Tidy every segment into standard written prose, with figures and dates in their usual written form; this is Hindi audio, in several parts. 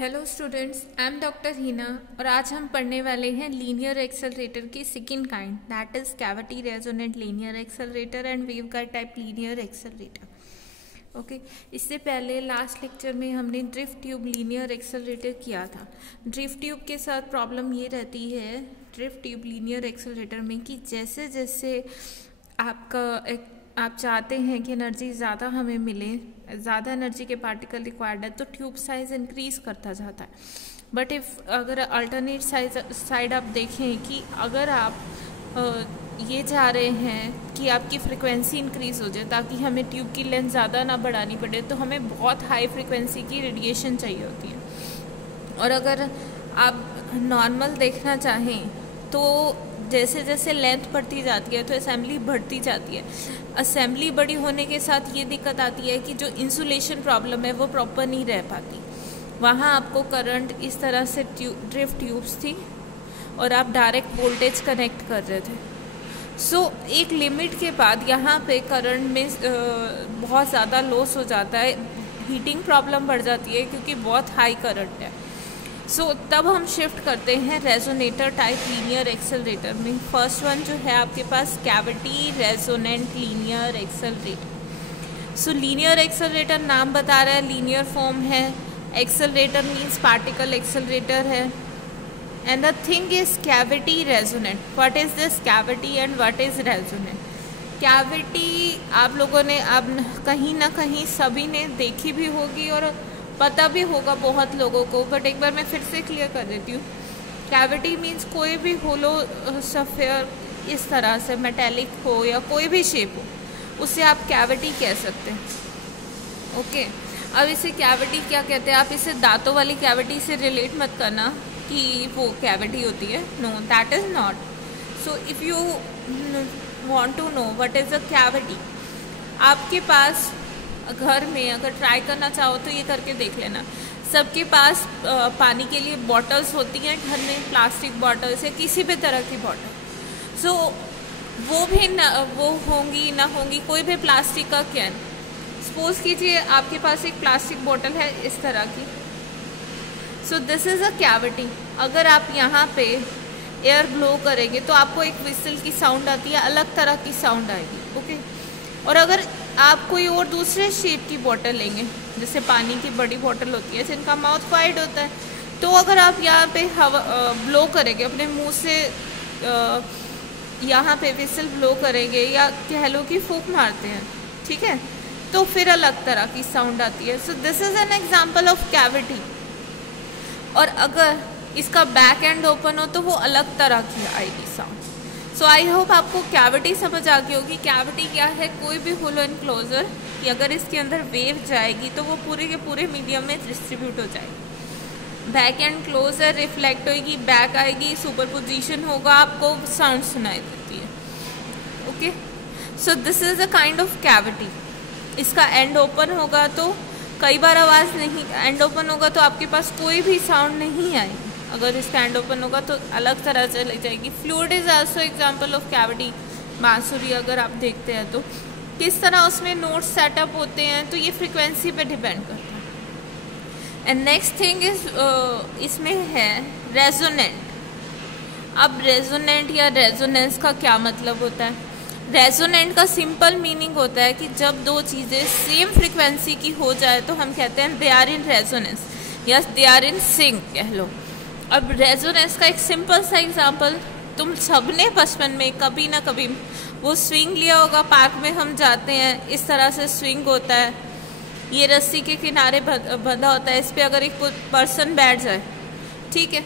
Hello students, I am doctor Heena और आज हम पढ़ने वाले हैं लीनियर एक्सेलरेटर की second kind, that is cavity resonant linear accelerator and waveguide type linear accelerator. Okay, इससे पहले लास्ट लेक्चर में हमने ड्रिफ्ट ट्यूब लीनियर एक्सेलरेटर किया था। ड्रिफ्ट ट्यूब के साथ प्रॉब्लम ये रहती है ड्रिफ्ट ट्यूब लीनियर एक्सेलरेटर में कि जैसे जैसे आप चाहते हैं कि एनर्जी ज़्यादा हमें मिले, ज़्यादा एनर्जी के पार्टिकल रिक्वायर्ड है, तो ट्यूब साइज इंक्रीज करता जाता है। बट अगर अल्टरनेट साइड आप देखें कि अगर आप ये चाह रहे हैं कि आपकी फ्रिक्वेंसी इंक्रीज हो जाए ताकि हमें ट्यूब की लेंथ ज़्यादा ना बढ़ानी पड़े, तो हमें बहुत हाई फ्रिक्वेंसी की रेडिएशन चाहिए होती है। और अगर आप नॉर्मल देखना चाहें तो जैसे जैसे लेंथ बढ़ती जाती है तो असेंबली बढ़ती जाती है। असेंबली बड़ी होने के साथ ये दिक्कत आती है कि जो इंसुलेशन प्रॉब्लम है वो प्रॉपर नहीं रह पाती। वहाँ आपको करंट इस तरह से ड्रिफ्ट ट्यूब्स थी और आप डायरेक्ट वोल्टेज कनेक्ट कर रहे थे। सो एक लिमिट के बाद यहाँ पे करंट में बहुत ज़्यादा लॉस हो जाता है, हीटिंग प्रॉब्लम बढ़ जाती है क्योंकि बहुत हाई करंट है। तब हम शिफ्ट करते हैं रेजोनेटर टाइप लीनियर एक्सेलरेटर में। फर्स्ट वन जो है आपके पास cavity resonant linear accelerator. Linear accelerator नाम बता रहा है, लीनियर फॉर्म है, एक्सेलरेटर मीन्स पार्टिकल एक्सेलरेटर है, and the thing is cavity resonant. What is this cavity and what is resonant? Cavity आप लोगों ने अब कहीं ना कहीं सभी ने देखी भी होगी और पता भी होगा बहुत लोगों को, बट एक बार मैं फिर से क्लियर कर देती हूँ। कैविटी मीन्स कोई भी होलो सफेयर इस तरह से मेटेलिक हो या कोई भी शेप हो, उसे आप कैविटी कह सकते हैं। ओके, अब इसे कैविटी क्या कहते हैं? आप इसे दांतों वाली कैविटी से रिलेट मत करना कि वो कैविटी होती है, no that is not. So if you want to know what is a cavity, आपके पास घर में अगर ट्राई करना चाहो तो ये करके देख लेना। सबके पास पानी के लिए बॉटल्स होती हैं घर में, प्लास्टिक बॉटल्स या किसी भी तरह की बॉटल। वो भी वो होंगी ना होंगी, कोई भी प्लास्टिक का कैन। सपोज कीजिए आपके पास एक प्लास्टिक बॉटल है इस तरह की। This is a cavity. अगर आप यहाँ पे एयर ब्लो करेंगे तो आपको एक विसल की साउंड आती है, अलग तरह की साउंड आएगी। ओके, और अगर आप कोई और दूसरे शेप की बोतल लेंगे, जैसे पानी की बड़ी बोतल होती है जिनका माउथ वाइड होता है, तो अगर आप यहाँ पे हवा ब्लो करेंगे अपने मुंह से, यहाँ पे विसल ब्लो करेंगे या कह लो कि फूंक मारते हैं, ठीक है, तो फिर अलग तरह की साउंड आती है। This is an example of cavity. और अगर इसका बैक एंड ओपन हो तो वो अलग तरह की आएगी साउंड। आई होप आपको कैविटी समझ आ गई होगी। कैविटी क्या है? कोई भी होलो एनक्लोजर कि अगर इसके अंदर वेव जाएगी तो वो पूरे के पूरे मीडियम में डिस्ट्रीब्यूट हो जाएगी। बैक एंड क्लोज है, रिफ्लेक्ट होगी, बैक आएगी, सुपरपोजिशन होगा, आपको साउंड सुनाई देती है। Okay, this is a kind of cavity. इसका एंड ओपन होगा तो कई बार आवाज़ नहीं, एंड ओपन होगा तो आपके पास कोई भी साउंड नहीं आएगी। अगर इसका एंड ओपन होगा तो अलग तरह चली जाएगी। Fluid is also example of cavity. बांसुरी अगर आप देखते हैं तो किस तरह उसमें नोट्स सेटअप होते हैं, तो ये फ्रिक्वेंसी पे डिपेंड करता है। एंड नेक्स्ट थिंग इज इसमें है रेजोनेंट। अब रेजोनेंट या रेजोनेंस का क्या मतलब होता है? रेजोनेंट का सिंपल मीनिंग होता है कि जब दो चीज़ें सेम फ्रिक्वेंसी की हो जाए तो हम कहते हैं दे आर इन रेजोनेंस या दे आर इन सिंक कह लो। अब रेजोनेंस का एक सिंपल सा एग्जांपल, तुम सबने बचपन में कभी ना कभी वो स्विंग लिया होगा। पार्क में हम जाते हैं, इस तरह से स्विंग होता है, ये रस्सी के किनारे बंधा होता है, इस पर अगर एक पर्सन बैठ जाए, ठीक है।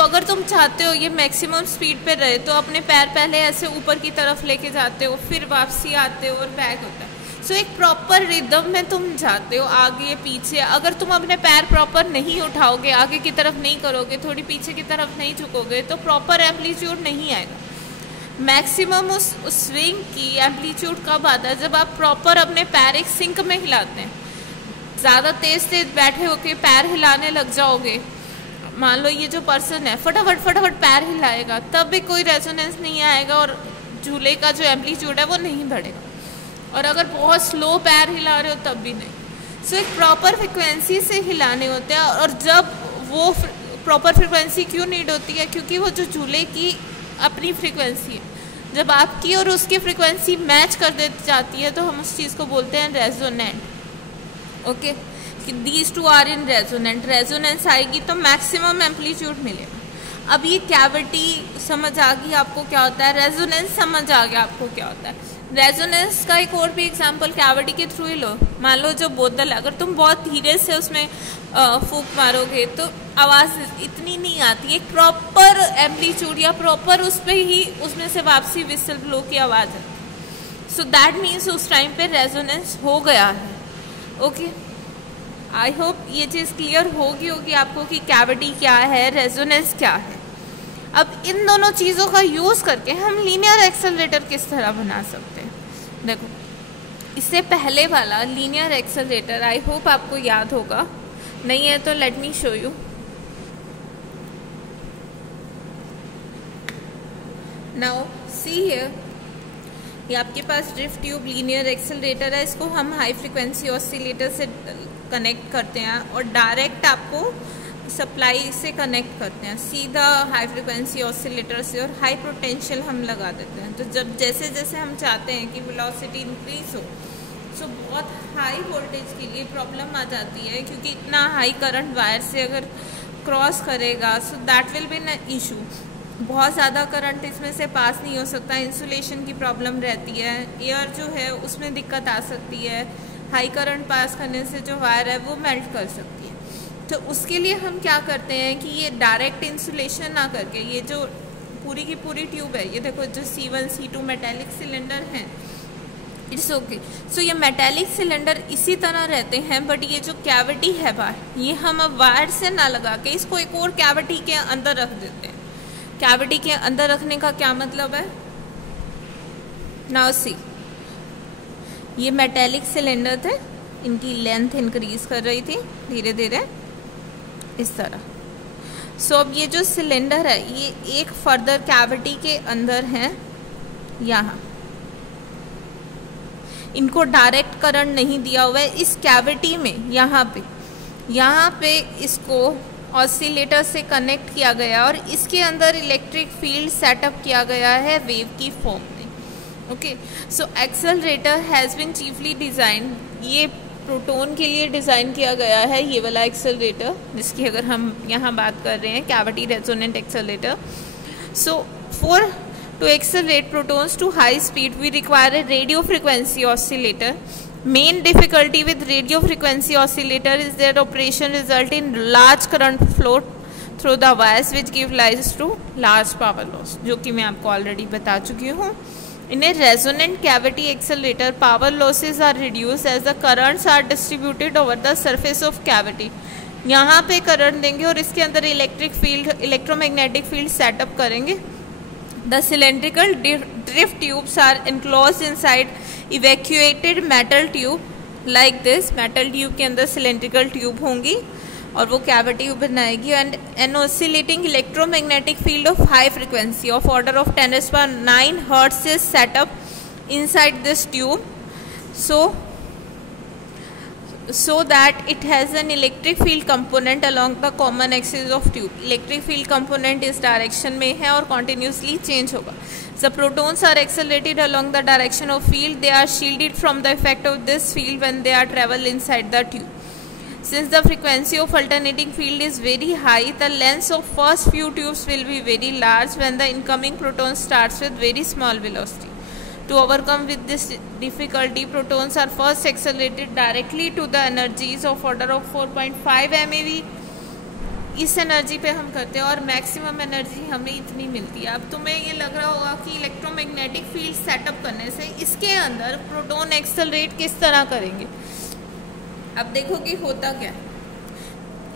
अगर तुम चाहते हो ये मैक्सिमम स्पीड पे रहे तो अपने पैर पहले ऐसे ऊपर की तरफ लेके जाते हो, फिर वापसी आते हो और बैक होता है। एक प्रॉपर रिदम में तुम जाते हो, आगे पीछे। अगर तुम अपने पैर प्रॉपर नहीं उठाओगे, आगे की तरफ नहीं करोगे, थोड़ी पीछे की तरफ नहीं झुकोगे, तो प्रॉपर एम्पलीट्यूड नहीं आएगा। मैक्सिमम उस स्विंग की एम्पलीट्यूड कब आता है? जब आप प्रॉपर अपने पैर एक सिंक में हिलाते हैं। ज़्यादा तेज बैठे होके पैर हिलाने लग जाओगे, मान लो ये जो पर्सन है फटाफट पैर हिलाएगा, तब भी कोई रेजोनेंस नहीं आएगा और झूले का जो एम्पलीट्यूड है वो नहीं बढ़ेगा। और अगर बहुत स्लो पैर हिला रहे हो तब भी नहीं। सो एक प्रॉपर फ्रिक्वेंसी से हिलाने होते हैं। और जब वो प्रॉपर फ्रिक्वेंसी क्यों नीड होती है, क्योंकि वो जो झूले की अपनी फ्रिक्वेंसी है, जब आपकी और उसकी फ्रिक्वेंसी मैच कर दे जाती है तो हम उस चीज़ को बोलते हैं रेजोनेंट। ओके, कि these two are in resonant, resonance आएगी तो मैक्सिमम एम्पलीट्यूड मिलेगा। अब ये कैविटी समझ आ गई आपको क्या होता है, रेजोनेंस समझ आ गया आपको क्या होता है। रेजोनेंस का एक और भी एग्जांपल कैविटी के थ्रू ही लो। मान लो जो बोतल, अगर तुम बहुत धीरे से उसमें फूंक मारोगे तो आवाज़ इतनी नहीं आती, एक प्रॉपर एम्पलीट्यूड या प्रॉपर उस पर ही उसमें से वापसी विसल ब्लो की आवाज़ है। सो दैट मीन्स उस टाइम पे रेजोनेंस हो गया है। ओके, आई होप ये चीज़ क्लियर होगी आपको कि कैविटी क्या है, रेजोनेंस क्या है। अब इन दोनों चीज़ों का यूज़ करके हम लीनियर एक्सेलरेटर किस तरह बना सकते हैं। देखो, इससे पहले वाला लीनियर एक्सेलरेटर आई होप आपको याद होगा, नहीं है तो let me show you. Now see here, ये आपके पास ड्रिफ्ट ट्यूब लीनियर एक्सेलरेटर है। इसको हम हाई फ्रिक्वेंसी ऑसिलेटर से कनेक्ट करते हैं और डायरेक्ट आपको सप्लाई से कनेक्ट करते हैं सीधा हाई फ्रिक्वेंसी ऑसिलेटर से, और हाई पोटेंशियल हम लगा देते हैं। तो जब जैसे जैसे हम चाहते हैं कि वेलोसिटी इंक्रीज हो, सो बहुत हाई वोल्टेज के लिए प्रॉब्लम आ जाती है, क्योंकि इतना हाई करंट वायर से अगर क्रॉस करेगा so that will be an issue. बहुत ज़्यादा करंट इसमें से पास नहीं हो सकता, इंसुलेशन की प्रॉब्लम रहती है, एयर जो है उसमें दिक्कत आ सकती है, हाई करंट पास करने से जो वायर है वो मेल्ट कर सकती है। तो उसके लिए हम क्या करते हैं कि ये डायरेक्ट इंसुलेशन ना करके, ये जो पूरी की पूरी ट्यूब है, ये देखो जो C1 C2 मेटेलिक सिलेंडर हैं, इट्स ओके। सो ये मेटेलिक सिलेंडर इसी तरह रहते हैं, बट ये जो कैविटी है बाहर, ये हम अब वायर से ना लगा के इसको एक और कैविटी के अंदर रख देते हैं। कैविटी के अंदर रखने का क्या मतलब है, नाउ सी, ये मेटेलिक सिलेंडर थे, इनकी लेंथ इंक्रीज कर रही थी धीरे धीरे इस तरह। सो अब ये जो सिलेंडर है ये एक फर्दर कैविटी के अंदर है, यहाँ इनको डायरेक्ट करंट नहीं दिया हुआ है इस कैविटी में, यहाँ पे इसको ऑसिलेटर से कनेक्ट किया गया और इसके अंदर इलेक्ट्रिक फील्ड सेटअप किया गया है वेव की फॉर्म में। Okay, so accelerator has been chiefly design, ये प्रोटॉन के लिए डिज़ाइन किया गया है, ये वाला एक्सेलरेटर जिसकी अगर हम यहाँ बात कर रहे हैं, cavity resonant accelerator. So for to accelerate protons to high speed we require a radio frequency oscillator. Main difficulty with radio frequency oscillator is their operation result in large current flow through the wires which give rise to large power loss, जो कि मैं आपको ऑलरेडी बता चुकी हूँ। In a resonant cavity accelerator, power losses are reduced as the currents are distributed over the surface of cavity. यहाँ पे करंट देंगे और इसके अंदर electric field, electromagnetic field setup करेंगे। The cylindrical drift tubes are enclosed inside evacuated metal tube like this. metal tube के अंदर cylindrical tube होंगी और वो cavity बनाएगी, and an oscillating electromagnetic field of high frequency of order of 10⁹ hertz is set up inside this tube, so that it has an electric field component along the common axis of tube. Electric field component इस direction में है और continuously change होगा. The protons are accelerated along the direction of field. They are shielded from the effect of this field when they are travel inside the tube. Since the frequency of alternating field is very high, the lengths of first few tubes will be very large when the incoming proton starts with very small velocity. To overcome with this difficulty, protons are first accelerated directly to the energies of order of 4.5 MeV. इस एनर्जी पे हम करते हैं और मैक्सिमम एनर्जी हमें इतनी मिलती है। अब तुम्हें ये लग रहा होगा कि इलेक्ट्रोमैग्नेटिक फील्ड सेटअप करने से इसके अंदर प्रोटॉन एक्सेलरेट किस तरह करेंगे। अब देखो कि होता क्या है,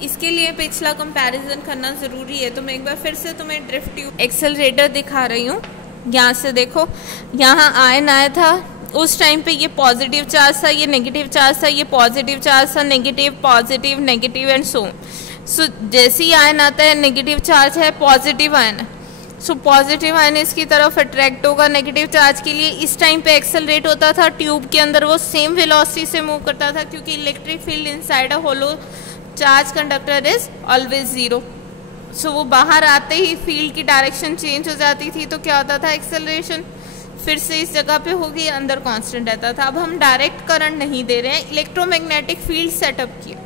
इसके लिए पिछला कंपैरिजन करना ज़रूरी है। तो मैं एक बार फिर से तुम्हें ड्रिफ्ट ट्यूब एक्सेलरेटर दिखा रही हूँ। यहाँ से देखो, यहाँ आयन आया था, उस टाइम पे ये पॉजिटिव चार्ज था, ये नेगेटिव चार्ज था, ये पॉजिटिव चार्ज था, negative positive negative and so. So जैसे ही आयन आता है नेगेटिव चार्ज है, पॉजिटिव आयन है, सो पॉजिटिव आयन इसकी तरफ अट्रैक्ट होगा नेगेटिव चार्ज के लिए। इस टाइम पे एक्सेलरेट होता था, ट्यूब के अंदर वो सेम वेलोसिटी से मूव करता था, क्योंकि electric field inside a hollow charged conductor is always zero. So वो बाहर आते ही फील्ड की डायरेक्शन चेंज हो जाती थी, तो क्या होता था, एक्सेलरेशन फिर से इस जगह पे होगी, अंदर कांस्टेंट रहता था। अब हम डायरेक्ट करंट नहीं दे रहे हैं, इलेक्ट्रोमैग्नेटिक फील्ड सेटअप किया,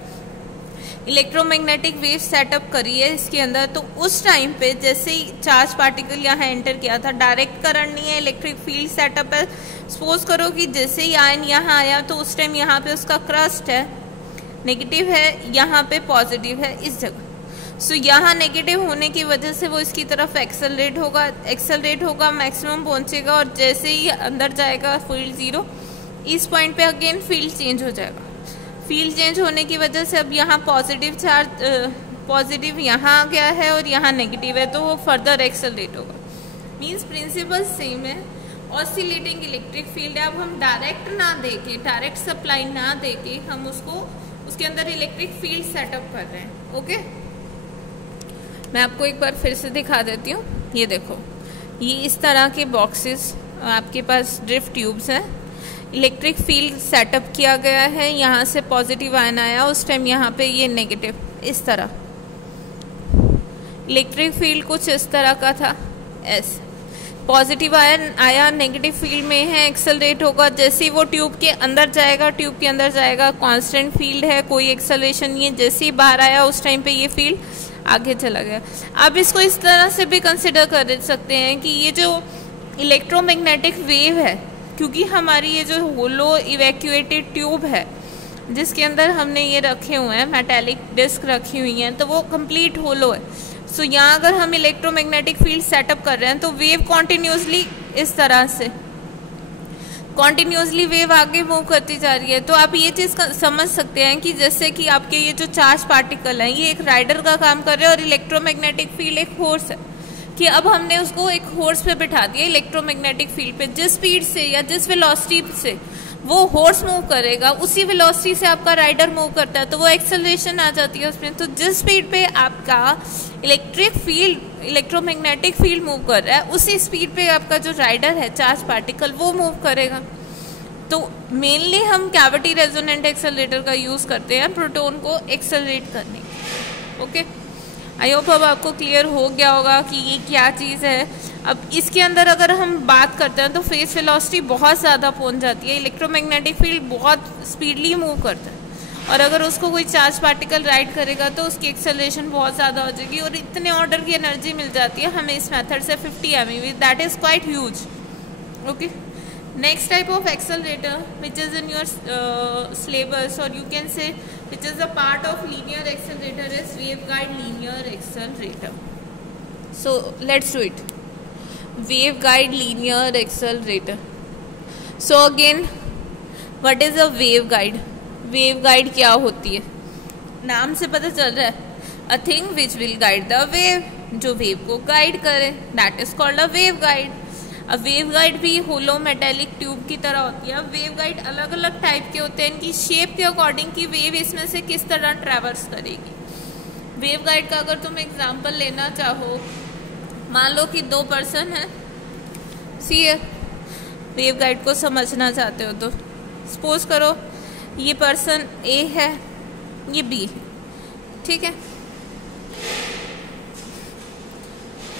इलेक्ट्रोमैग्नेटिक वेव सेटअप करी है इसके अंदर। तो उस टाइम पे जैसे ही चार्ज पार्टिकल यहाँ एंटर किया था, डायरेक्ट करंट नहीं है, इलेक्ट्रिक फील्ड सेटअप है। सपोज करो कि जैसे ही आयन यहाँ आया तो उस टाइम यहाँ पे उसका क्रस्ट है, नेगेटिव है, यहाँ पे पॉजिटिव है इस जगह। सो यहाँ नेगेटिव होने की वजह से वो इसकी तरफ एक्सेलरेट होगा, मैक्सिमम पहुँचेगा, और जैसे ही अंदर जाएगा फील्ड जीरो, इस पॉइंट पे अगेन फील्ड चेंज हो जाएगा। फील्ड चेंज होने की वजह से अब यहाँ पॉजिटिव चार्ज, पॉजिटिव यहाँ आ गया है और यहाँ नेगेटिव है, तो वो फर्दर एक्सेलरेट होगा। मीन्स प्रिंसिपल सेम है, ऑसिलेटिंग इलेक्ट्रिक फील्ड है। अब हम डायरेक्ट ना देके, डायरेक्ट सप्लाई ना देके हम उसको, उसके अंदर इलेक्ट्रिक फील्ड सेटअप कर रहे हैं। ओके, मैं आपको एक बार फिर से दिखा देती हूँ। ये देखो, ये इस तरह के बॉक्सेस आपके पास ड्रिफ्ट ट्यूब्स हैं, इलेक्ट्रिक फील्ड सेटअप किया गया है, यहाँ से पॉजिटिव आयन आया, उस टाइम यहाँ पे ये नेगेटिव, इस तरह इलेक्ट्रिक फील्ड कुछ इस तरह का था, ऐसे पॉजिटिव आयन आया, नेगेटिव फील्ड में है, एक्सेलरेट होगा। जैसे ही वो ट्यूब के अंदर जाएगा, कांस्टेंट फील्ड है, कोई एक्सेलरेशन नहीं है। जैसे ही बाहर आया उस टाइम पे ये फील्ड आगे चला गया। अब इसको इस तरह से भी कंसिडर कर सकते हैं कि ये जो इलेक्ट्रोमैग्नेटिक वेव है, क्योंकि हमारी ये जो होलो इवैक्यूएटेड ट्यूब है जिसके अंदर हमने ये रखे हुए हैं, मेटालिक डिस्क रखी हुई हैं, तो वो कंप्लीट होलो है। सो यहाँ अगर हम इलेक्ट्रोमैग्नेटिक फील्ड सेटअप कर रहे हैं तो वेव कॉन्टिन्यूसली इस तरह से कॉन्टिन्यूसली वेव आगे मूव करती जा रही है। तो आप ये चीज़ समझ सकते हैं कि जैसे कि आपके ये जो चार्ज पार्टिकल हैं, ये एक राइडर का काम कर रहे हैं और इलेक्ट्रोमैग्नेटिक फील्ड एक फोर्स है, कि अब हमने उसको एक हॉर्स पे बिठा दिया इलेक्ट्रोमैग्नेटिक फील्ड पे। जिस स्पीड से या जिस वेलोसिटी से वो हॉर्स मूव करेगा, उसी वेलोसिटी से आपका राइडर मूव करता है, तो वो एक्सेलरेशन आ जाती है उसमें। तो जिस स्पीड पे आपका electric field, electromagnetic field move कर रहा है, उसी स्पीड पे आपका जो राइडर है, चार्ज पार्टिकल, वो मूव करेगा। तो मेनली हम कैविटी रेजोनेंट एक्सेलरेटर का यूज़ करते हैं प्रोटॉन को एक्सेलरेट करने के। ओके, आई होप अब आपको क्लियर हो गया होगा कि ये क्या चीज़ है। अब इसके अंदर अगर हम बात करते हैं तो फेस वेलोसिटी बहुत ज़्यादा पहुंच जाती है, इलेक्ट्रोमैग्नेटिक फील्ड बहुत स्पीडली मूव करता है, और अगर उसको कोई चार्ज पार्टिकल राइड करेगा तो उसकी एक्सेलरेशन बहुत ज़्यादा हो जाएगी, और इतने ऑर्डर की एनर्जी मिल जाती है हमें इस मेथड से 50 MeV, that is quite huge. Okay, next type of accelerator which is in your syllabus, or you can say which is a part of linear accelerator, is waveguide linear accelerator. So let's do it. Waveguide linear accelerator. So again, what is a waveguide? waveguide क्या होती है? नाम से पता चल रहा है, a thing which will guide the wave, जो वेव को गाइड करे, that is called a waveguide. अब वेव गाइड भी होलो मेटेलिक ट्यूब की तरह होती है। अब वेव गाइड अलग अलग टाइप के होते हैं, इनकी शेप के अकॉर्डिंग की वेव इसमें से किस तरह ट्रैवर्स करेगी। वेव गाइड का अगर तुम एग्जांपल लेना चाहो, मान लो कि 2 पर्सन हैं, सी है, वेव गाइड को समझना चाहते हो तो सपोज करो ये पर्सन ए है, ये बी है, ठीक है,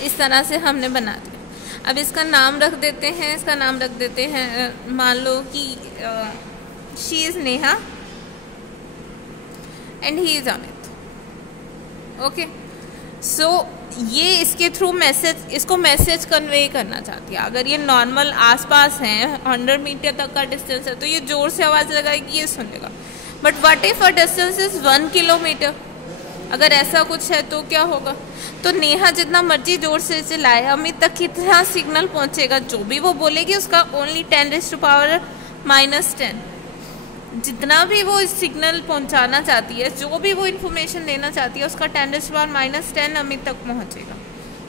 इस तरह से हमने बना दिया। अब इसका नाम रख देते हैं, मान लो कि she is Neha and he is Amit. Okay, so ये इसके थ्रू इसको मैसेज कन्वे करना चाहती है। अगर ये नॉर्मल आसपास हैं, 100 मीटर तक का डिस्टेंस है, तो ये जोर से आवाज़ लगाएगी, ये सुनेगा। But what if a distance is 1 kilometre, अगर ऐसा कुछ है तो क्या होगा? तो नेहा जितना मर्जी जोर से चिल्लाए, अमित तक कितना सिग्नल पहुंचेगा? जो भी वो बोलेगी उसका ओनली 10⁻⁻10, जितना भी वो सिग्नल पहुंचाना चाहती है, जो भी वो इन्फॉर्मेशन देना चाहती है, उसका 10⁻⁻10 अमित तक पहुंचेगा।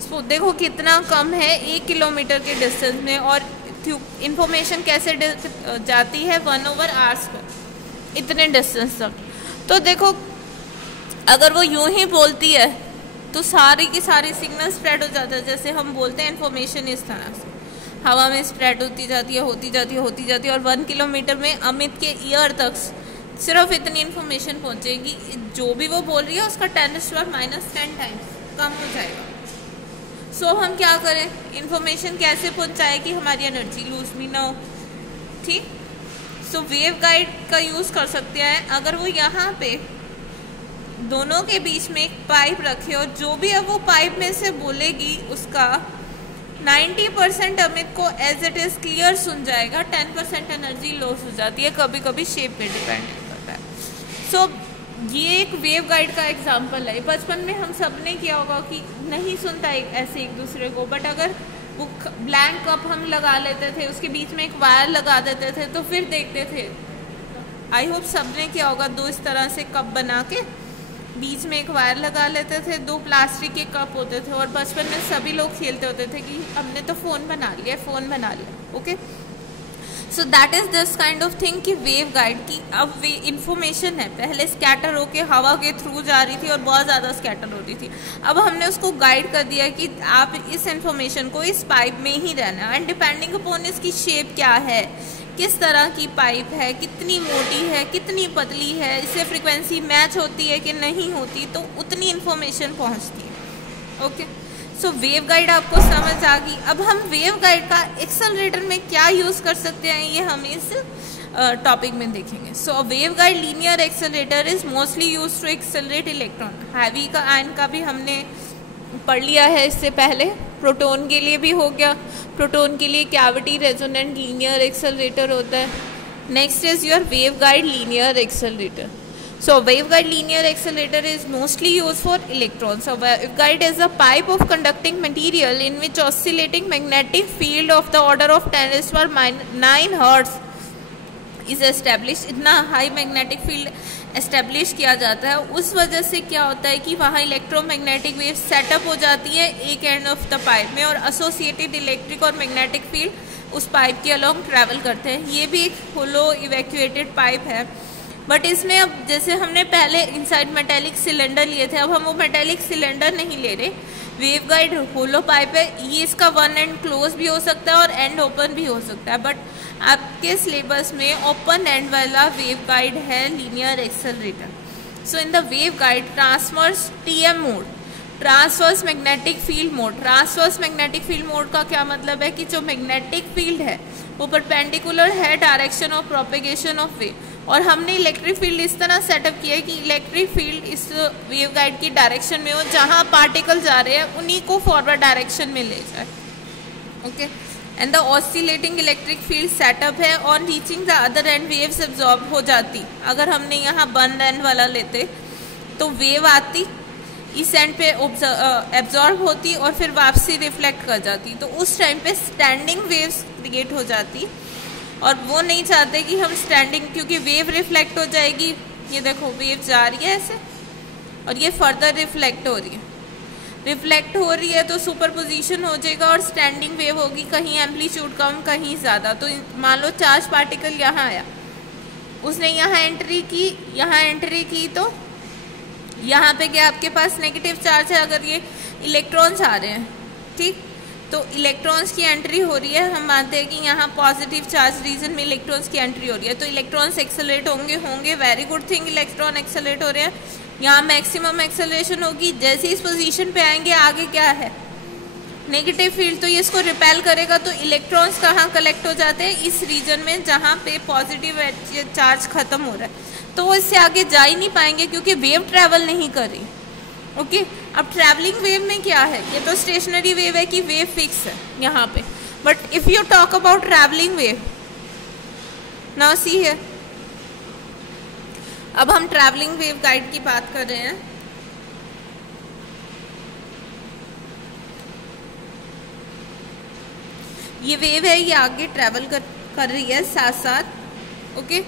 सो देखो कितना कम है 1 किलोमीटर के डिस्टेंस में, और इन्फॉर्मेशन कैसे जाती है 1/r², इतने डिस्टेंस तक। तो देखो अगर वो यूं ही बोलती है तो सारे के सारे सिग्नल स्प्रेड हो जाता है। जैसे हम बोलते हैं इन्फॉर्मेशन इस तरह से हवा में स्प्रेड होती जाती है और 1 किलोमीटर में अमित के ईयर तक सिर्फ इतनी इन्फॉर्मेशन पहुंचेगी, जो भी वो बोल रही है उसका 10⁻⁻10 टाइम्स कम हो जाएगा। सो हम क्या करें, इन्फॉर्मेशन कैसे पहुंचाए कि हमारी एनर्जी लूज भी ना हो, ठीक। सो वेव गाइड का यूज़ कर सकते हैं। अगर वो यहाँ पे दोनों के बीच में एक पाइप रखे और जो भी अब वो पाइप में से बोलेगी उसका 90% अमित को एज इट इज़ क्लियर सुन जाएगा, 10% एनर्जी लॉस हो जाती है, कभी कभी शेप पे डिपेंड करता है। सो ये एक वेव गाइड का एग्जांपल है। बचपन में हम सब ने किया होगा कि नहीं सुनता ऐसे एक दूसरे को, बट अगर वो ब्लैंक कप हम लगा लेते थे, उसके बीच में एक वायर लगा देते थे तो फिर देखते थे। आई होप सब ने किया होगा, 2 इस तरह से कप बना के बीच में एक वायर लगा लेते थे, 2 प्लास्टिक के कप होते थे और बचपन में सभी लोग खेलते होते थे कि हमने तो फ़ोन बना लिया। Okay, so that is this kind of thing कि वेव गाइड की अब वे इन्फॉर्मेशन है, पहले स्कैटर होके हवा के थ्रू जा रही थी और बहुत ज़्यादा स्कैटर हो रही थी। अब हमने उसको गाइड कर दिया कि आप इस इन्फॉर्मेशन को इस पाइप में ही रहना है, एंड डिपेंडिंग अपॉन इसकी शेप क्या है, किस तरह की पाइप है, कितनी मोटी है, कितनी पतली है, इससे फ्रीक्वेंसी मैच होती है कि नहीं होती, तो उतनी इन्फॉर्मेशन पहुंचती है। ओके, सो वेव गाइड आपको समझ आ गई। अब हम वेव गाइड का एक्सेलरेटर में क्या यूज़ कर सकते हैं ये हम इस टॉपिक में देखेंगे। So wave guide linear accelerator is mostly use to accelerate electron. Heavy का आयन का भी हमने पढ़ लिया है इससे पहले, प्रोटॉन के लिए भी हो गया। प्रोटॉन के लिए कैविटी रेजोनेंट लीनियर एक्सेलरेटर होता है। Next is your wave guide linear accelerator. So waveguide linear accelerator is mostly used for electrons. So waveguide is a pipe of conducting material in which oscillating magnetic field of the order of 10⁻⁹ Hertz is established. इतना हाई मैग्नेटिक फील्ड एस्टेब्लिश किया जाता है, उस वजह से क्या होता है कि वहाँ इलेक्ट्रोमैग्नेटिक वेव सेटअप हो जाती है एक एंड ऑफ द पाइप में, और एसोसिएटेड इलेक्ट्रिक और मैग्नेटिक फील्ड उस पाइप के अलोंग ट्रैवल करते हैं। ये भी एक होलो इवैक्यूएटेड पाइप है, बट इसमें अब जैसे हमने पहले इनसाइड मेटेलिक सिलेंडर लिए थे, अब हम वो मेटेलिक सिलेंडर नहीं ले रहे। वेव गाइड होलो पाइप है, ये इसका 1 एंड क्लोज भी हो सकता है और एंड ओपन भी हो सकता है, बट आपके सिलेबस में ओपन एंड वाला वेव गाइड है linear accelerator. So in the wave guide transverse TM mode, transverse magnetic field mode. Transverse magnetic field mode का क्या मतलब है कि जो मैग्नेटिक फील्ड है वो परपेंडिकुलर है direction of propagation of wave, और हमने इलेक्ट्रिक फील्ड इस तरह सेटअप किया है कि इलेक्ट्रिक फील्ड इस वेव गाइड की डायरेक्शन में हो, जहाँ पार्टिकल जा रहे हैं उन्हीं को फॉरवर्ड डायरेक्शन में ले जाए। Okay, and the oscillating electric field setup है, on reaching the other end waves absorb हो जाती। अगर हमने यहाँ बंद एंड वाला लेते तो वेव आती, इस एंड पे एब्जॉर्ब होती और फिर वापसी रिफ्लेक्ट कर जाती, तो उस टाइम पे स्टैंडिंग वेव्स क्रिएट हो जाती, और वो नहीं चाहते कि हम स्टैंडिंग, क्योंकि वेव रिफ्लेक्ट हो जाएगी। ये देखो वेव जा रही है ऐसे और ये फर्दर रिफ्लेक्ट हो रही है, तो सुपरपोजिशन हो जाएगा और स्टैंडिंग वेव होगी, कहीं एम्पलीट्यूड कम कहीं ज़्यादा। तो मान लो चार्ज पार्टिकल यहाँ आया, उसने यहाँ एंट्री की तो यहाँ पे क्या आपके पास नेगेटिव चार्ज है, अगर ये इलेक्ट्रॉन्स आ रहे हैं, ठीक, तो इलेक्ट्रॉन्स की एंट्री हो रही है। हम मानते हैं कि यहाँ पॉजिटिव चार्ज रीजन में इलेक्ट्रॉन्स की एंट्री हो रही है, तो इलेक्ट्रॉन्स एक्सेलरेट होंगे, very good thing, electron accelerate हो रहे हैं। यहाँ मैक्सिमम एक्सेलरेशन होगी, जैसे इस पोजीशन पे आएंगे आगे क्या है नेगेटिव फील्ड, तो ये इसको रिपेल करेगा, तो इलेक्ट्रॉन्स कहाँ कलेक्ट हो जाते हैं, इस रीजन में जहाँ पे पॉजिटिव चार्ज खत्म हो रहा है, तो वो इससे आगे जा ही नहीं पाएंगे क्योंकि वेव ट्रैवल नहीं कर रही। ओके, अब ट्रैवलिंग वेव में क्या है, ये तो स्टेशनरी वेव है कि वेव फिक्स है यहाँ पे, but if you talk about travelling wave, now see here, अब हम ट्रैवलिंग वेव गाइड की बात कर रहे हैं। ये वेव है, ये आगे ट्रैवल कर रही है साथ साथ। ओके,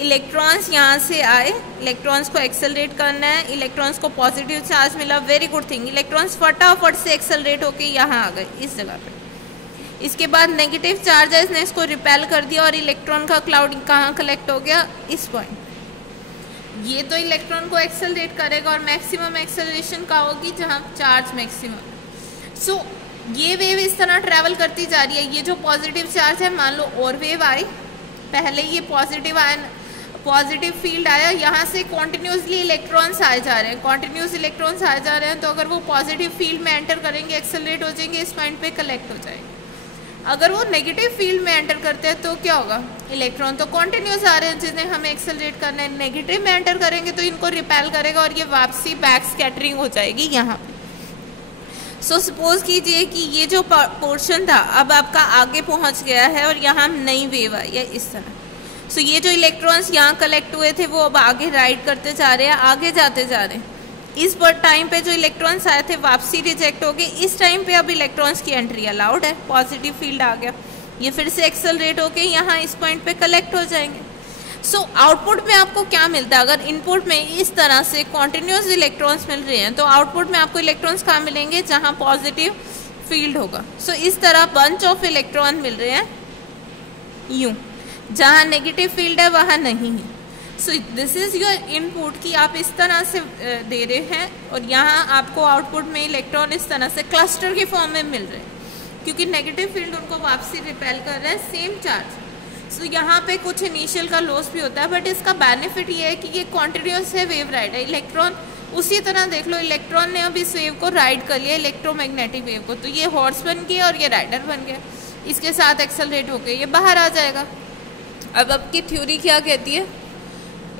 इलेक्ट्रॉन्स यहाँ से आए, इलेक्ट्रॉन्स को एक्सेलरेट करना है, इलेक्ट्रॉन्स को पॉजिटिव चार्ज मिला, वेरी गुड थिंग, इलेक्ट्रॉन्स फटाफट से एक्सेलरेट होके यहाँ आ गए इस जगह पे। इसके बाद नेगेटिव चार्ज है, इसने इसको रिपेल कर दिया और इलेक्ट्रॉन का क्लाउड कहाँ कलेक्ट हो गया, इस पॉइंट। ये तो इलेक्ट्रॉन को एक्सेलरेट करेगा और मैक्सिमम एक्सेलरेशन का होगी जहाँ चार्ज मैक्सिमम। सो ये वेव इस तरह ट्रैवल करती जा रही है। ये जो पॉजिटिव चार्ज है, मान लो और वेव आई, पहले ये पॉजिटिव फील्ड आया, यहाँ से कॉन्टिन्यूसली इलेक्ट्रॉन्स आए जा रहे हैं, कॉन्टिन्यूस इलेक्ट्रॉन्स आए जा रहे हैं। तो अगर वो पॉजिटिव फील्ड में एंटर करेंगे, एक्सेलरेट हो जाएंगे, इस पॉइंट पे कलेक्ट हो जाएंगे। अगर वो नेगेटिव फील्ड में एंटर करते हैं तो क्या होगा, इलेक्ट्रॉन तो कॉन्टिन्यूस आ रहे हैं जिन्हें हमें एक्सेलरेट करना है, नेगेटिव में एंटर करेंगे तो इनको रिपेल करेगा और ये वापसी बैक स्कैटरिंग हो जाएगी यहाँ पे। सो सपोज कीजिए कि ये जो पोर्शन था अब आपका आगे पहुँच गया है और यहाँ नई वेव आई है इस तरह। सो ये जो इलेक्ट्रॉन्स यहाँ कलेक्ट हुए थे वो अब आगे राइड करते जा रहे हैं, आगे जाते जा रहे हैं। इस टाइम पे जो इलेक्ट्रॉन्स आए थे वापसी रिजेक्ट हो गए, इस टाइम पे अब इलेक्ट्रॉन्स की एंट्री अलाउड है, पॉजिटिव फील्ड आ गया, ये फिर से एक्सेलरेट होके यहाँ इस पॉइंट पे कलेक्ट हो जाएंगे। सो आउटपुट में आपको क्या मिलता है, अगर इनपुट में इस तरह से कॉन्टिन्यूस इलेक्ट्रॉन्स मिल रहे हैं तो आउटपुट में आपको इलेक्ट्रॉन्स कहाँ मिलेंगे, जहाँ पॉजिटिव फील्ड होगा। सो इस तरह बंच ऑफ इलेक्ट्रॉन मिल रहे हैं यूँ, जहाँ नेगेटिव फील्ड है वहाँ नहीं है। So this is your input कि आप इस तरह से दे रहे हैं और यहाँ आपको आउटपुट में इलेक्ट्रॉन इस तरह से क्लस्टर के फॉर्म में मिल रहे हैं, क्योंकि नेगेटिव फील्ड उनको वापसी रिपेल कर रहा है, सेम चार्ज। सो यहाँ पे कुछ इनिशियल का लॉस भी होता है, बट इसका बेनिफिट ये है कि ये कॉन्टिन्यूस है, वेव राइड है। इलेक्ट्रॉन उसी तरह देख लो, इलेक्ट्रॉन ने अब इस वेव को राइड कर लिया, इलेक्ट्रोमैग्नेटिक वेव को, तो ये हॉर्स बन गया और ये राइडर बन गया, इसके साथ एक्सेलरेट हो गए, ये बाहर आ जाएगा। अब आपकी थ्योरी क्या कहती है,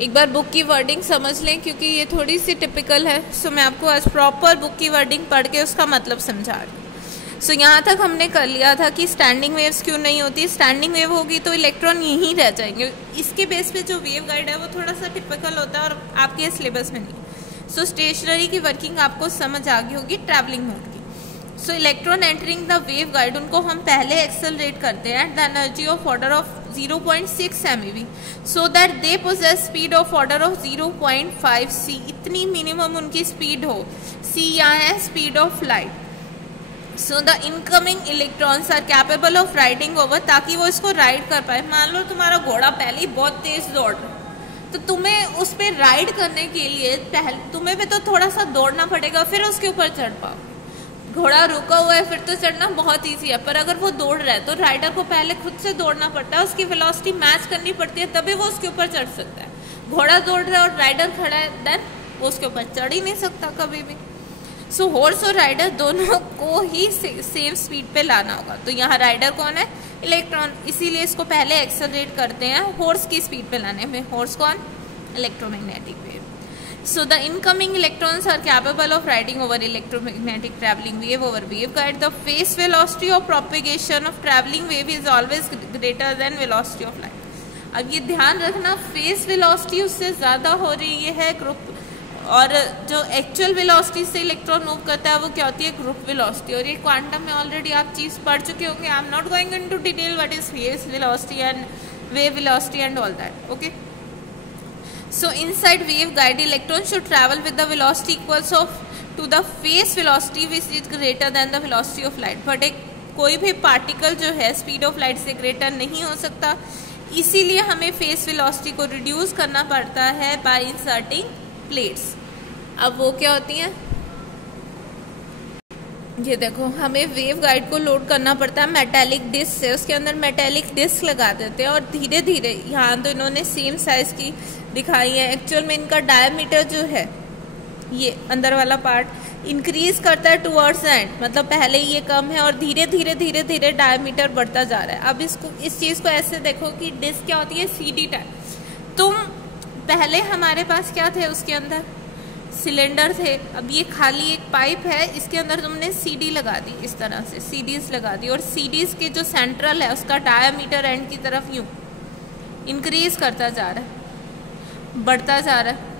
एक बार बुक की वर्डिंग समझ लें क्योंकि ये थोड़ी सी टिपिकल है। सो मैं आपको आज प्रॉपर बुक की वर्डिंग पढ़ के उसका मतलब समझा रही हूँ। सो यहाँ तक हमने कर लिया था कि स्टैंडिंग वेव्स क्यों नहीं होती, स्टैंडिंग वेव होगी तो इलेक्ट्रॉन यहीं रह जाएंगे। इसके बेस पे जो वेव गाइड है वो थोड़ा सा टिपिकल होता है और आपके सिलेबस में नहीं। सो स्टेशनरी की वर्किंग आपको समझ आ गई होगी ट्रैवलिंग मोड की। सो electron entering the wave guide, उनको हम पहले एक्सेलरेट करते हैं at the energy of order of 0.6 MeV, so that they possess speed of order of 0.5 c, इतनी मिनिमम उनकी स्पीड हो। c यहाँ है speed of light. So the incoming electrons are capable of riding over, ताकि वो इसको राइड कर पाए। मान लो तुम्हारा घोड़ा पहले ही बहुत तेज दौड़ रहा है, तो तुम्हें उस पर राइड करने के लिए पहले तुम्हें भी तो थोड़ा सा दौड़ना पड़ेगा, फिर उसके ऊपर चढ़ पाओ। घोड़ा रुका हुआ है फिर तो चढ़ना बहुत ईजी है, पर अगर वो दौड़ रहा है तो राइडर को पहले खुद से दौड़ना पड़ता है, उसकी वेलोसिटी मैच करनी पड़ती है, तभी वो उसके ऊपर चढ़ सकता है। घोड़ा दौड़ रहा है और राइडर खड़ा है, देन वो उसके ऊपर चढ़ ही नहीं सकता कभी भी। सो हॉर्स और राइडर दोनों को ही सेम स्पीड पे लाना होगा। तो यहाँ राइडर कौन है, इलेक्ट्रॉन, इसीलिए इसको पहले एक्सेलरेट करते हैं हॉर्स की स्पीड पे लाने में। हॉर्स कौन, electromagnetic wave. So the incoming electrons are capable of riding over electromagnetic traveling wave over waveguide. The phase velocity of propagation of traveling wave is always greater than velocity of light. अब ये ध्यान रखना, फेस वेलोसिटी उससे ज़्यादा हो रही है ग्रुप, और जो एक्चुअल वेलोसिटी से इलेक्ट्रॉन मूव करता है वो क्या होती है, ग्रुप वेलोसिटी। और ये क्वांटम में ऑलरेडी आप चीज़ पढ़ चुके होंगे। आई am not going into detail what is face velocity and wave velocity and all that, okay. So inside waveguide, electron should travel with the velocity equals to the phase velocity which is greater than the velocity of light. But कोई भी पार्टिकल जो है स्पीड ऑफ लाइट से ग्रेटर नहीं हो सकता, इसीलिए हमें फेस वेलोसिटी को रिड्यूस करना पड़ता है बाय इंसर्टिंग प्लेट्स। अब वो क्या होती हैं, ये देखो, हमें वेव गाइड को लोड करना पड़ता है मेटेलिक डिस्क से, उसके अंदर मेटेलिक डिस्क लगा देते हैं और धीरे धीरे, यहाँ तो इन्होंने सेम साइज की दिखाई है, एक्चुअल में इनका डायमीटर जो है ये अंदर वाला पार्ट इंक्रीज करता है टुवर्ड्स एंड, मतलब पहले ये कम है और धीरे धीरे धीरे धीरे डायमीटर बढ़ता जा रहा है। अब इस चीज़ को ऐसे देखो कि डिस्क क्या होती है, CD टाइप। तुम पहले हमारे पास क्या थे, उसके अंदर सिलेंडर थे, अब ये खाली एक पाइप है, इसके अंदर तुमने CD लगा दी, इस तरह से CDs लगा दी, और CDs के जो सेंट्रल है उसका डायमीटर एंड की तरफ यूँ इंक्रीज करता जा रहा है, बढ़ता जा रहा है।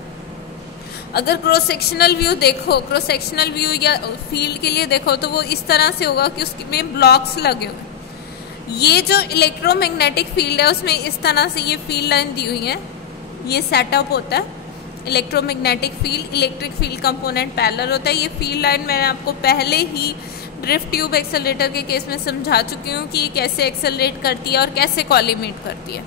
अगर क्रॉस सेक्शनल व्यू देखो, क्रॉस सेक्शनल व्यू या फील्ड के लिए देखो तो वो इस तरह से होगा कि उसमें ब्लॉक्स लगे हुए। ये जो इलेक्ट्रोमैग्नेटिक फील्ड है उसमें इस तरह से ये फील्ड लाइन दी हुई है, ये सेटअप होता है electromagnetic field. Electric field component parallel होता है। ये फील्ड लाइन मैंने आपको पहले ही ड्रिफ्ट ट्यूब एक्सेलरेटर के केस में समझा चुकी हूँ कि ये कैसे एक्सेलरेट करती है और कैसे कॉलिमेट करती है।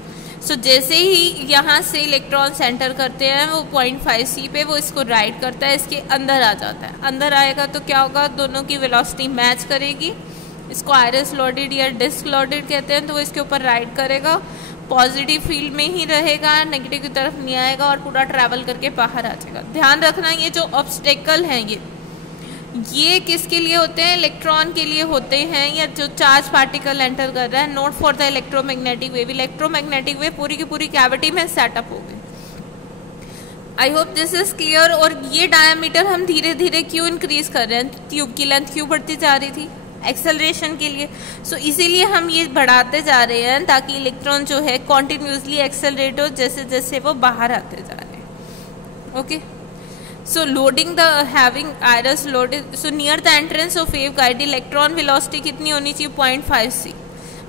सो जैसे ही यहाँ से इलेक्ट्रॉन्स एंटर करते हैं वो 0.5 c पे वो इसको राइड करता है, इसके अंदर आ जाता है। अंदर आएगा तो क्या होगा, दोनों की वेलोसिटी मैच करेगी। इसको आयरस लोडेड या डिस्क लोडेड कहते हैं। तो वो इसके ऊपर राइड करेगा, पॉजिटिव फील्ड में ही रहेगा, नेगेटिव की तरफ नहीं आएगा और पूरा ट्रैवल करके बाहर आ जाएगा। ध्यान रखना ये जो ऑब्स्टेकल हैं ये किसके लिए होते हैं, इलेक्ट्रॉन के लिए होते हैं, या जो चार्ज पार्टिकल एंटर कर रहा है। Note for the electromagnetic wave, electromagnetic wave पूरी की पूरी कैविटी में सेटअप हो गई। आई होप दिस इज क्लियर। और ये डायमीटर हम धीरे धीरे क्यों इंक्रीज कर रहे हैं, ट्यूब की लेंथ क्यों बढ़ती जा रही थी, एक्सेलरेशन के लिए। सो इसीलिए हम ये बढ़ाते जा रहे हैं ताकि इलेक्ट्रॉन जो है कॉन्टिन्यूसली एक्सेलरेट हो जैसे जैसे वो बाहर आते जा रहे हैं। Okay, so loading the having iris loaded, so near the entrance of waveguide electron velocity कितनी होनी चाहिए, 0.5 c।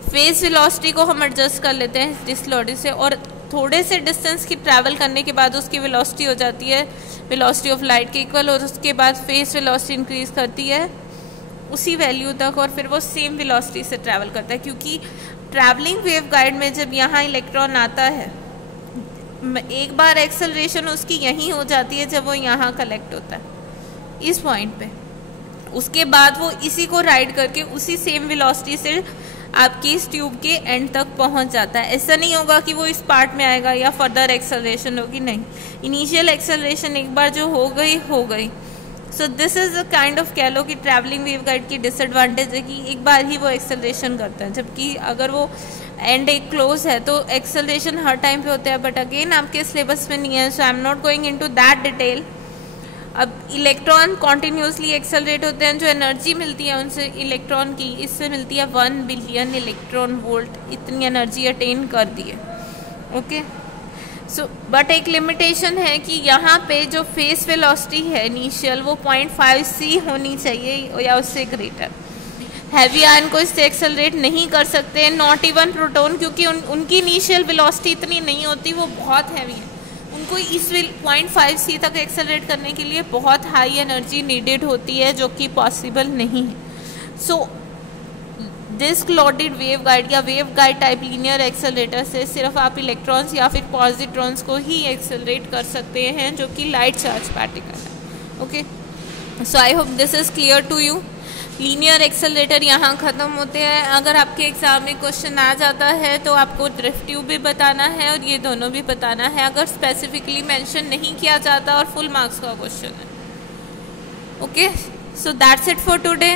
फेस वेलोसिटी को हम एडजस्ट कर लेते हैं डिस्क लोडेड से, और थोड़े से डिस्टेंस की ट्रैवल करने के बाद उसकी वेलोसिटी हो जाती है वेलोसिटी ऑफ लाइट के इक्वल, और उसके बाद फेस वेलोसिटी इंक्रीज करती है उसी वैल्यू तक, और फिर वो सेम वेलोसिटी से ट्रैवल करता है। क्योंकि ट्रैवलिंग वेवगाइड में जब यहाँ इलेक्ट्रॉन आता है, एक बार एक्सेलरेशन उसकी यहीं हो जाती है जब वो यहाँ कलेक्ट होता है इस पॉइंट पे, उसके बाद वो इसी को राइड करके उसी सेम वेलोसिटी से आपकी इस ट्यूब के एंड तक पहुंच जाता है। ऐसा नहीं होगा कि वो इस पार्ट में आएगा या फर्दर एक्सेलरेशन होगी, नहीं, इनिशियल एक्सेलरेशन एक बार जो हो गई। So this is a kind of, कह लो कि ट्रैवलिंग वेवगाइड की डिसएडवांटेज है कि एक बार ही वो एक्सेलरेशन करता है, जबकि अगर वो एंड एक क्लोज है तो एक्सेलरेशन हर टाइम पे होता है। बट अगेन आपके सिलेबस में नहीं है, so I am not going into that detail. अब इलेक्ट्रॉन कॉन्टिन्यूसली एक्सेलरेट होते हैं, जो एनर्जी मिलती है उनसे इलेक्ट्रॉन की, इससे मिलती है 1 बिलियन इलेक्ट्रॉन वोल्ट, इतनी एनर्जी अटेन कर दी है। ओके, सो बट एक लिमिटेशन है कि यहाँ पे जो फेस वेलोसिटी है इनिशियल वो 0.5 c होनी चाहिए या उससे ग्रेटर। हैवी आयन को इससे एक्सेलरेट नहीं कर सकते, नॉट इवन प्रोटॉन, क्योंकि उनकी इनिशियल वेलोसिटी इतनी नहीं होती, वो बहुत हैवी है। उनको इस 0.5 c तक एक्सेलरेट करने के लिए बहुत हाई एनर्जी नीडेड होती है, जो कि पॉसिबल नहीं है। सो डिस्क लोडेड वेव गाइड या wave guide type linear accelerator से सिर्फ आप इलेक्ट्रॉन्स या फिर पॉजिट्रॉन्स को ही एक्सेलरेट कर सकते हैं, जो कि लाइट चार्ज पार्टिकल है। Okay, so I hope this is clear to you. Linear accelerator यहाँ ख़त्म होते हैं। अगर आपके एग्ज़ाम में क्वेश्चन आ जाता है तो आपको ड्रिफ्ट ट्यूब भी बताना है और ये दोनों भी बताना है, अगर स्पेसिफिकली मेंशन नहीं किया जाता और फुल मार्क्स का क्वेश्चन है। Okay, so that's it for today.